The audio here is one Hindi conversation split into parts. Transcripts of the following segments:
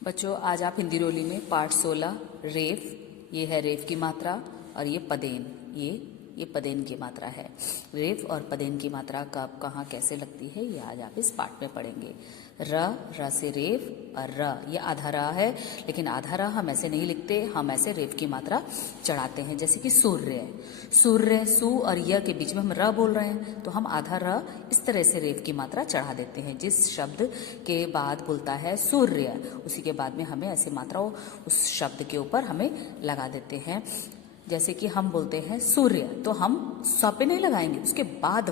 बच्चों, आज आप हिंदी रोली में पाठ 16 रेफ, ये है रेफ की मात्रा, और ये पदेन, ये पदेन की मात्रा है। रेफ और पदेन की मात्रा कब कहाँ कैसे लगती है, ये आज आप इस पाठ में पढ़ेंगे। र से रेफ और र, ये आधा र है, लेकिन आधा र हम ऐसे नहीं लिखते, हम ऐसे रेफ की मात्रा चढ़ाते हैं। जैसे कि सूर्य, सूर्य, सु और य के बीच में हम र बोल रहे हैं, तो हम आधा र इस तरह से रेफ की मात्रा चढ़ा देते हैं। जिस शब्द के बाद बोलता है सूर्य, उसी के बाद में हमें ऐसी मात्रा उस शब्द के ऊपर हमें लगा देते हैं। जैसे कि हम बोलते हैं सूर्य, तो हम स पे नहीं लगाएंगे, उसके बाद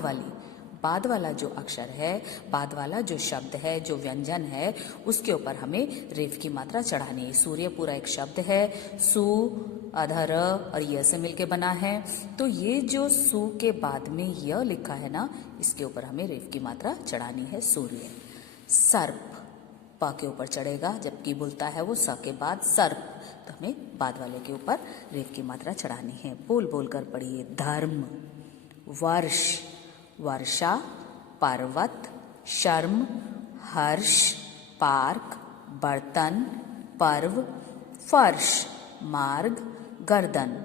वाला जो अक्षर है, बाद वाला जो शब्द है, जो व्यंजन है, उसके ऊपर हमें रेफ की मात्रा चढ़ानी है। सूर्य पूरा एक शब्द है, सु आधा र और य से मिलके बना है, तो ये जो सु के बाद में य लिखा है ना, इसके ऊपर हमें रेफ की मात्रा चढ़ानी है। सूर्य। सर्प प के ऊपर चढ़ेगा, जबकि बोलता है वो स के बाद सर्प, तो हमें बाद वाले के ऊपर रेफ की मात्रा चढ़ानी है। बोल बोल कर पढ़िए। धर्म, वर्ष, वर्षा, पर्वत, शर्म, हर्ष, पार्क, बर्तन, पर्व, फर्श, मार्ग, गर्दन।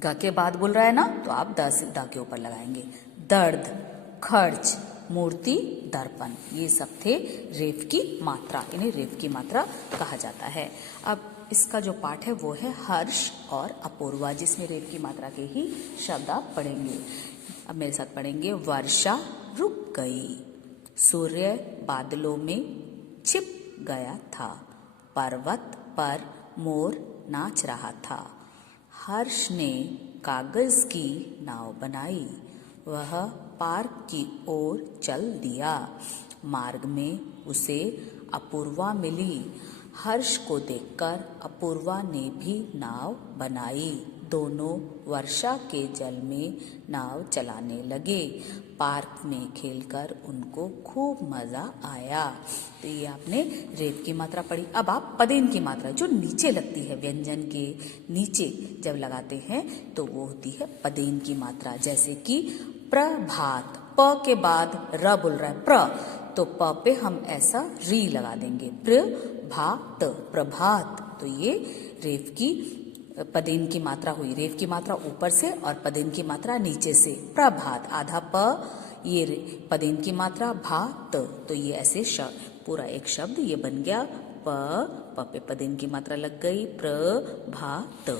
ग के बाद बोल रहा है ना, तो आप द के ऊपर लगाएंगे। दर्द, खर्च, मूर्ति, दर्पण, ये सब थे रेफ की मात्रा, इन्हें रेफ की मात्रा कहा जाता है। अब इसका जो पाठ है वो है हर्ष और अपूर्वा, जिसमें रेफ की मात्रा के ही शब्द आप पढ़ेंगे। अब मेरे साथ पढ़ेंगे। वर्षा रुक गई, सूर्य बादलों में छिप गया था, पर्वत पर मोर नाच रहा था, हर्ष ने कागज की नाव बनाई, वह पार्क की ओर चल दिया, मार्ग में उसे अपूर्वा मिली, हर्ष को देखकर अपूर्वा ने भी नाव बनाई, दोनों वर्षा के जल में नाव चलाने लगे, पार्क में खेलकर उनको खूब मजा आया। तो ये आपने रेफ की मात्रा पढ़ी। अब आप पदेन की मात्रा जो नीचे लगती है, व्यंजन के नीचे जब लगाते हैं तो वो होती है पदेन की मात्रा। जैसे कि प्रभात, प के बाद र बोल रहा है प्र, तो प पे हम ऐसा री लगा देंगे, प्रभात, प्रभात। तो ये रेफ की पदेन की मात्रा हुई। रेफ की मात्रा ऊपर से और पदेन की मात्रा नीचे से। प्रभात, आधा प, ये पदेन की मात्रा भात, तो ये ऐसे पूरा एक शब्द ये बन गया। प पे पदेन की मात्रा लग गई, प्रभात।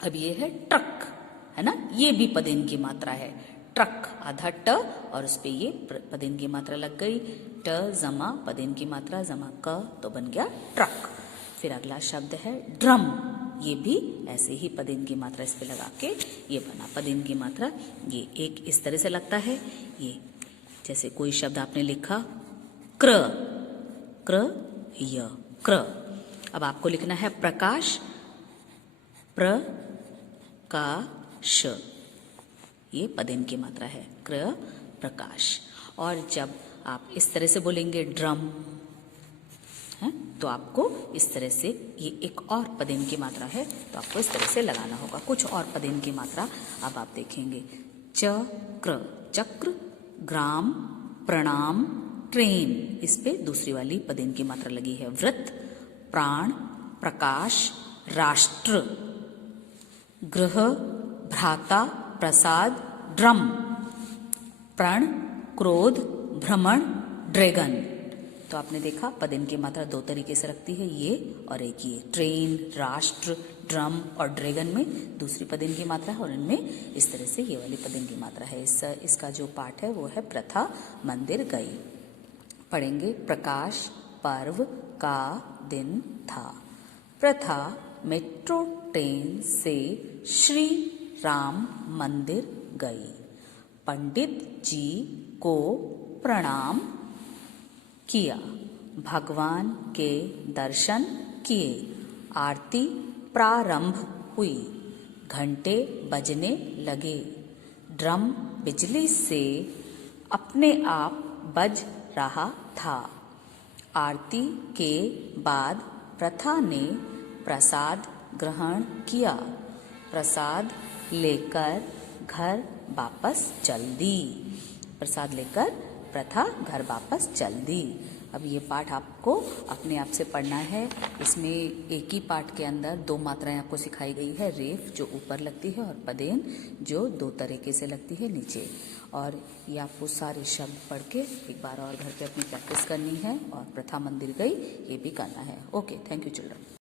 अब ये है ट्रक, है ना, ये भी पदेन की मात्रा है। ट्रक, आधा ट और उस पे ये पदेन की मात्रा लग गई, ट जमा पदेन की मात्रा जमा क, तो बन गया ट्रक। फिर अगला शब्द है ड्रम, ये भी ऐसे ही पदेन की मात्रा इस पे लगा के ये बना पदेन की मात्रा। ये एक इस तरह से लगता है। ये जैसे कोई शब्द आपने लिखा क्र, क्र य, क्र। अब आपको लिखना है प्रकाश, प्रकाश, ये पदेन की मात्रा है, क्र प्रकाश। और जब आप इस तरह से बोलेंगे ड्रम, है, तो आपको इस तरह से, ये एक और पदेन की मात्रा है, तो आपको इस तरह से लगाना होगा। कुछ और पदेन की मात्रा अब आप देखेंगे। चक्र, चक्र, ग्राम, प्रणाम, ट्रेन, इस पे दूसरी वाली पदेन की मात्रा लगी है। व्रत, प्राण, प्रकाश, राष्ट्र, गृह, भ्राता, प्रसाद, ड्रम, प्रण, क्रोध, भ्रमण, ड्रैगन। तो आपने देखा पदेन की मात्रा दो तरीके से रखती है, ये और एक ये। ट्रेन, राष्ट्र, ड्रम और ड्रैगन में दूसरी पदेन की मात्रा है, और इनमें इस तरह से ये वाली पदेन की मात्रा है। इसका जो पाठ है वो है प्रथा मंदिर गई। पढ़ेंगे। प्रकाश पर्व का दिन था, प्रथा मेट्रो ट्रेन से श्री राम मंदिर गई, पंडित जी को प्रणाम किया, भगवान के दर्शन किए, आरती प्रारंभ हुई, घंटे बजने लगे, ड्रम बिजली से अपने आप बज रहा था, आरती के बाद प्रथा ने प्रसाद ग्रहण किया, प्रसाद लेकर घर वापस चल दी, प्रसाद लेकर प्रथा घर वापस चल दी, अब ये पाठ आपको अपने आप से पढ़ना है। इसमें एक ही पाठ के अंदर 2 मात्राएं आपको सिखाई गई है, रेफ जो ऊपर लगती है और पदेन जो 2 तरीके से लगती है नीचे। और ये आपको सारे शब्द पढ़ के एक बार और घर पे अपनी प्रैक्टिस करनी है और प्रथा मंदिर गई ये भी करना है। Okay, thank you children.